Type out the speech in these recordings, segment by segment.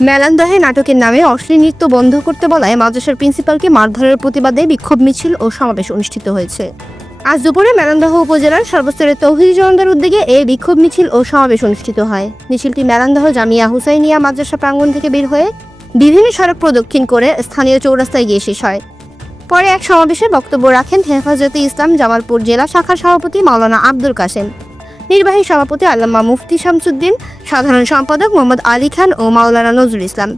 মেলান্দহে নাটকের নামে অশ্লীল নৃত্য বন্ধ করতে বলায় মাদ্রাসার প্রিন্সিপালকে মারধরের প্রতিবাদে বিক্ষোভ মিছিল ও সমাবেশ অনুষ্ঠিত হয়েছে। আজ দুপুরে মেলান্দহ উপজেলার সর্বস্তরের তৌহিদি জনতার উদ্যোগে এই বিক্ষোভ মিছিল ও সমাবেশ অনুষ্ঠিত হয়। মিছিলটি মেলান্দহ জামিয়া হুসাইনিয়া মাদ্রাসা প্রাঙ্গণ থেকে বের হয়ে বিভিন্ন সড়ক প্রদক্ষিণ করে স্থানীয় চৌরাস্তায় গিয়ে শেষ হয়। পরে এক সমাবেশে বক্তব্য রাখেন হেফাজতে ইসলাম জামালপুর জেলা শাখার সভাপতি মাওলানা আব্দুল কাসেম, নির্বাহী সভাপতি আল্লামা মুফতি শামসুদ্দিন, সাধারণ সম্পাদক মোহাম্মদ আলী খান ও মাওলানা নজরুল ইসলাম।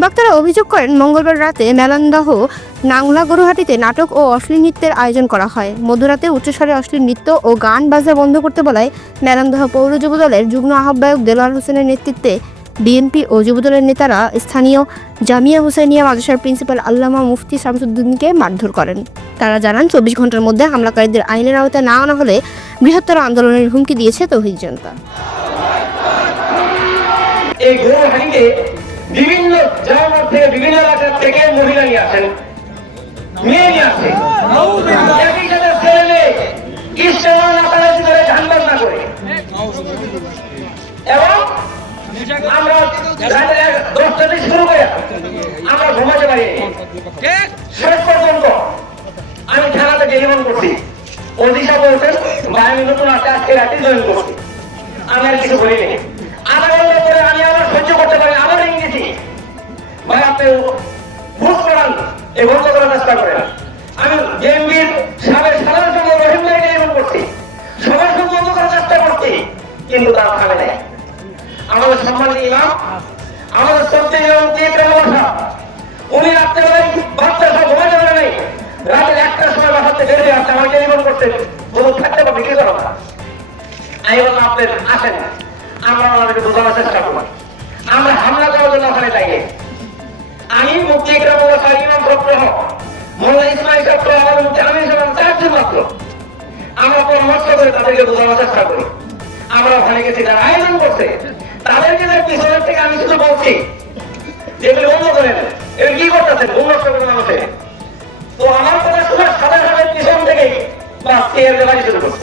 বক্তারা অভিযোগ করেন, মঙ্গলবার রাতে মেলান্দহ নাংলা গরুহাটিতে নাটক ও অশ্লীল নৃত্যের আয়োজন করা হয়। মধ্যরাতে উচ্চস্বরে অশ্লীল নৃত্য ও গান বাজনা বন্ধ করতে বলায় মেলান্দহ পৌর যুবদলের যুগ্ম আহ্বায়ক দেলোয়ার হোসেনের নেতৃত্বে বিএনপি ও যুবদলের নেতারা স্থানীয় জামিয়া হুসাইনিয়া মাদ্রাসার প্রিন্সিপাল আল্লামা মুফতি শামসুদ্দিনকে মারধর করেন। তারা জানান, 24 ঘন্টার মধ্যে হামলাকারীদের আইনের আওতায় না আনা হলে বৃহত্তর আন্দোলনের হুমকি দিয়েছে তৌহিদ জনতা। এই গরুহাটিতে বিভিন্ন জায়গা থেকে বিভিন্ন এলাকা থেকে মহিলা নিয়ে আসেন, মেয়ে নিয়ে আসে, একই সাথে ছেলে মেয়ে ইসলাম নাতারাজি করে ধান বাজনা করে, এবং আমরা রাতে 10টা থেকে শুরু করে আমরা ঘুমাতে পারি। শেষ পর্যন্ত আমি থানাতে টেলিফোন করছি, অধিশা বলছেন ভাই আমি নতুন আসতে আজকে রাতে জয়েন করছি, আমি আর কিছু বলিনি। আধা ঘন্টা পরে আমি আবার সহ্য করতে পারি, আবার ইংরেজি ভাই আপনি ভুল করান, এই বন্ধ করার চেষ্টা করেন। আমি বিএনপির সাধারণ সম্পাদক রহিম ভাইকে টেলিফোন করছি, সবাই সব বন্ধ করার চেষ্টা করছি, কিন্তু তারা থামে নাই। আমাদের সম্মানিত ইমাম, আমাদের শ্রদ্ধেয় ইমাম উনি রাত্রেবেলায় বাচ্চা সব ঘুমাতে পারে নাই, রাতের 1টার সময় বাসাতে বের হয়ে আসছে, আমাকে টেলিফোন করতে বলুন থাকতে পারবে কি করো না। আমি বললাম আপনি আসেন, আমরা ওনাদেরকে বোঝানোর চেষ্টা করবো, আমরা হামলা করার জন্য ওখানে যাই। আমি মুফতি ইকরামুল্লাহ স্যার, ইমাম সপ্তাহ মোল্লা ইসমাইল সপ্তাহ, আমাদের মুফতি আমির সাহেব 4 জন মাত্র, আমরা পরামর্শ করে তাদেরকে বোঝানোর চেষ্টা করি। আমরা ওখানে গেছি, যারা আয়োজন করছে তাদেরকে পিছনের থেকে আমি শুধু বলছি যেগুলো বন্ধ করেন, এগুলো কি করতেছেন, ঘুম নষ্ট করে মানুষের। তো আমার কথা শোনার সাথে সাথে পিছন থেকে বাস বাড়ি শুরু করছে।